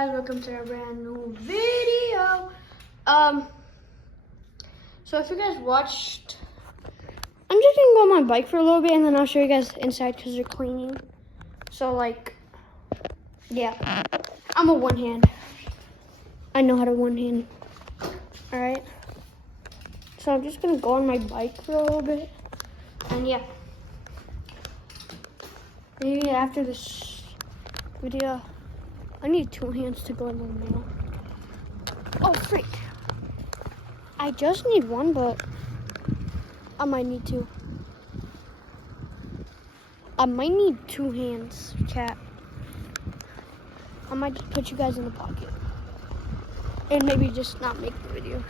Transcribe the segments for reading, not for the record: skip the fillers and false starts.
Guys, welcome to a brand new video. So if you guys watched, I'm just gonna go on my bike for a little bit and then I'll show you guys inside because they're cleaning. So like, yeah, I'm a one hand. I know how to one hand. All right. So I'm just gonna go on my bike for a little bit, and yeah, maybe after this video. I need two hands to go in the mail. Oh, freak. I just need one, but I might need two. I might need two hands, chat. I might just put you guys in the pocket. And maybe just not make the video.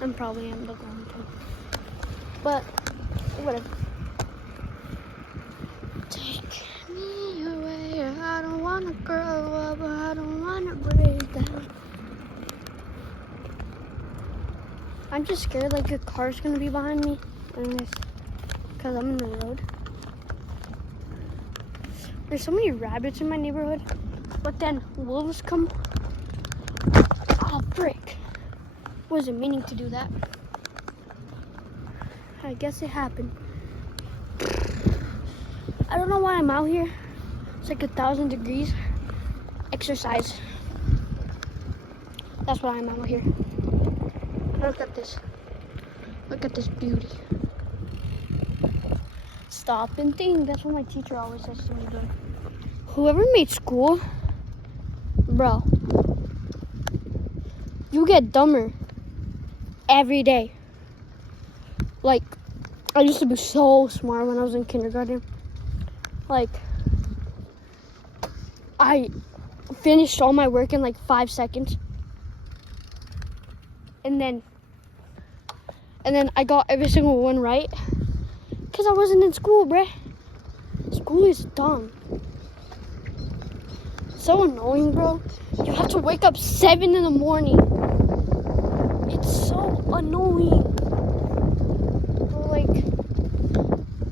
I'm probably going to. But, whatever. Take me away. I don't want to grow up. I don't want to break down. I'm just scared like a car's going to be behind me. Because I'm in the road. There's so many rabbits in my neighborhood. But then wolves come. Oh, frick. Wasn't meaning to do that. I guess it happened. I don't know why I'm out here. It's like 1,000 degrees. Exercise. That's why I'm out here. Look at this. Look at this beauty. Stop and think. That's what my teacher always says to me, though. Whoever made school, bro, you get dumber every day. Like, I used to be so smart when I was in kindergarten. Like, I finished all my work in like 5 seconds. And then I got every single one right. Because I wasn't in school, bruh. School is dumb. So annoying, bro. You have to wake up 7 in the morning. It's so annoying. Like,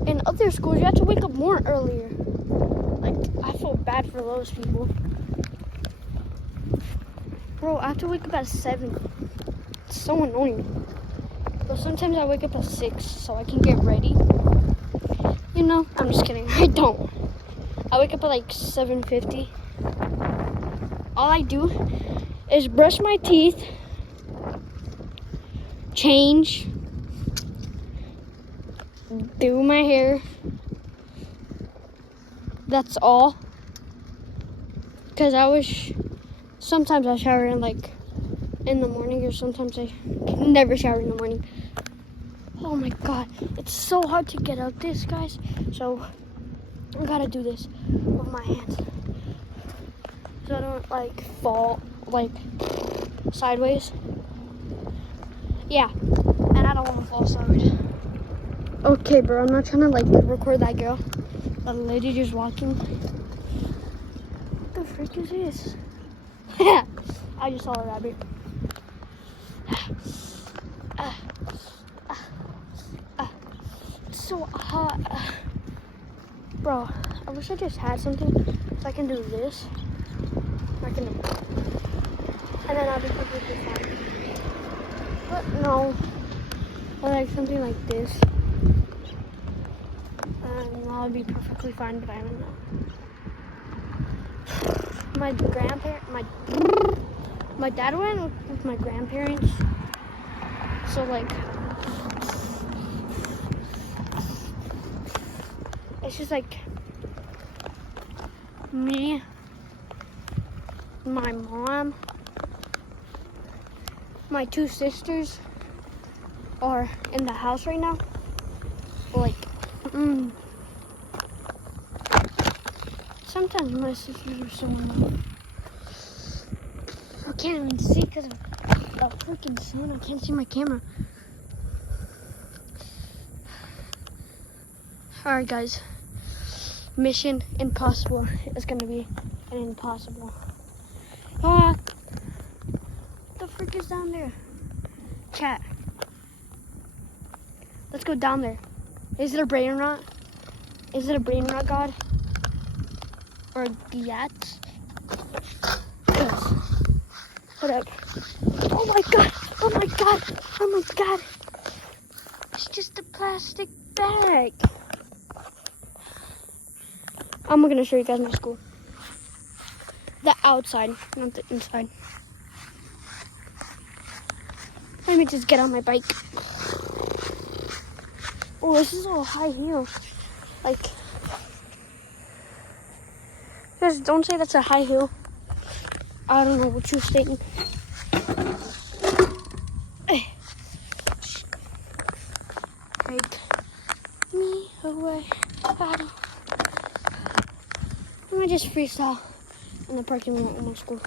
in other schools, you have to wake up more earlier. Like, I feel bad for those people. Bro, I have to wake up at 7. It's so annoying. But sometimes I wake up at 6 so I can get ready. You know, I'm just kidding. I don't. I wake up at like 7:50. All I do is brush my teeth, change, do my hair. That's all. Because sometimes I shower in the morning, or sometimes I never shower in the morning. Oh my god, it's so hard to get out this, guys. So I gotta do this with my hands. So I don't fall sideways. Yeah, and I don't want to fall sideways. Okay, bro, I'm not trying to record that girl. That lady just walking. What the frick is this? I just saw a rabbit. It's so hot. Bro, I wish I just had something so I can do this. And then I'll be perfectly fine. But no, I like something like this. And I'll be perfectly fine, but I don't know. My dad went with my grandparents. So it's just me, my mom, my two sisters are in the house right now. Sometimes my sisters are so annoying. I can't even see because of the freaking sun. I can't see my camera. Alright, guys. Mission impossible. It's gonna be an impossible. What the frick is down there? Chat. Let's go down there. Is it a brain rot? Is it a brain rot, God? Or Diat? Hold up. Oh my god. Oh my god. Oh my god. It's just a plastic bag. I'm gonna show you guys my school. The outside, not the inside. Let me just get on my bike. Oh, this is all high heel. Like, guys, don't say that's a high heel. I don't know what you're saying. Take me away. Let me just freestyle in the parking lot of my school.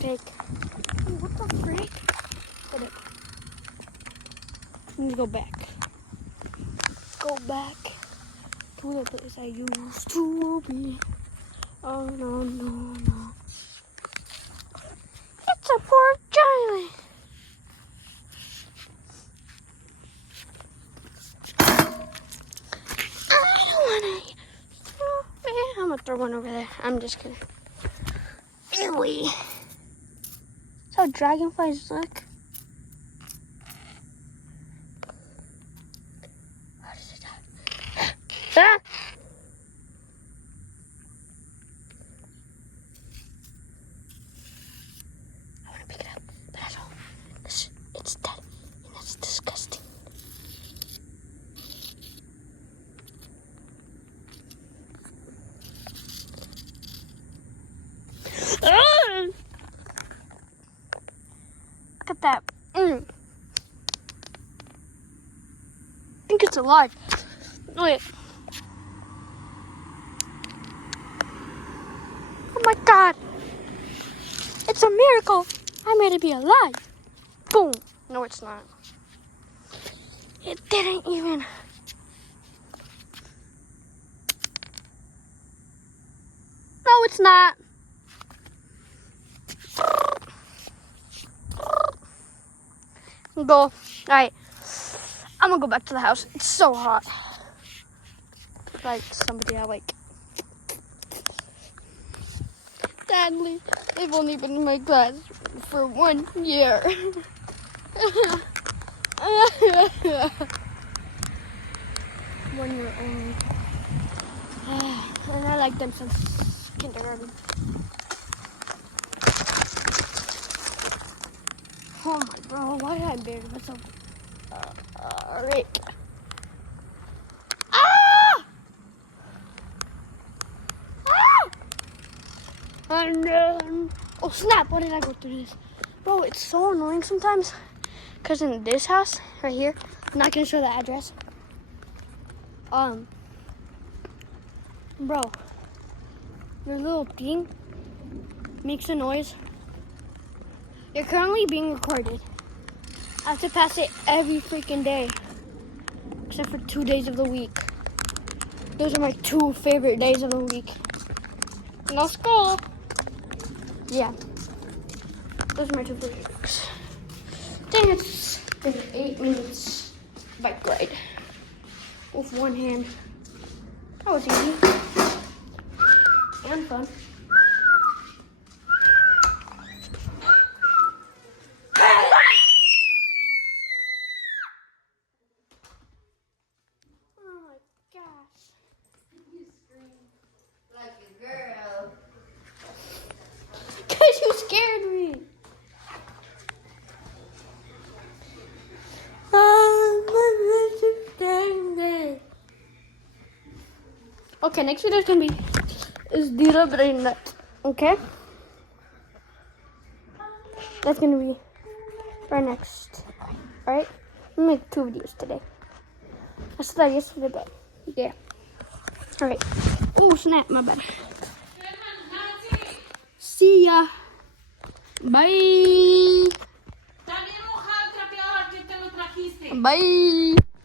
Take. What the frick? Hold it. Let me go back. Go back to the place I used to be. Oh no, no, no. It's a pork giant. I don't wanna. I'm gonna throw one over there. I'm just kidding. Ew. That's how dragonflies look. How does it die? Ah! I want to pick it up, but I don't. It's dead, and that's disgusting. Look at that. I think it's alive. Wait. Oh my god. It's a miracle. I made it be alive. Boom. No, it's not. It didn't even. No, it's not. Go. All right. I'm gonna go back to the house. It's so hot. Like somebody I like. Sadly, they've only been in my class for 1 year. 1 year only. And I like them since kindergarten. Oh my bro, why did I bury myself? Rick. Ah! Ah! And oh snap, why did I go through this? Bro, it's so annoying sometimes. Because in this house, right here, I'm not going to show the address. Bro, your little thing makes a noise. You're currently being recorded. I have to pass it every freaking day. Except for 2 days of the week. Those are my 2 favorite days of the week. No school. Yeah. Those are my 2 favorite weeks. Dang, it's been 8 minutes bike ride. With one hand. That was easy. And fun. Because you scared me. Okay, next video is gonna be Dira Brain Nut. Okay? That's gonna be our next. Alright? I'm gonna make 2 videos today. I said that yesterday, but yeah. Alright. Oh snap, my bad. See ya. Bye. Bye.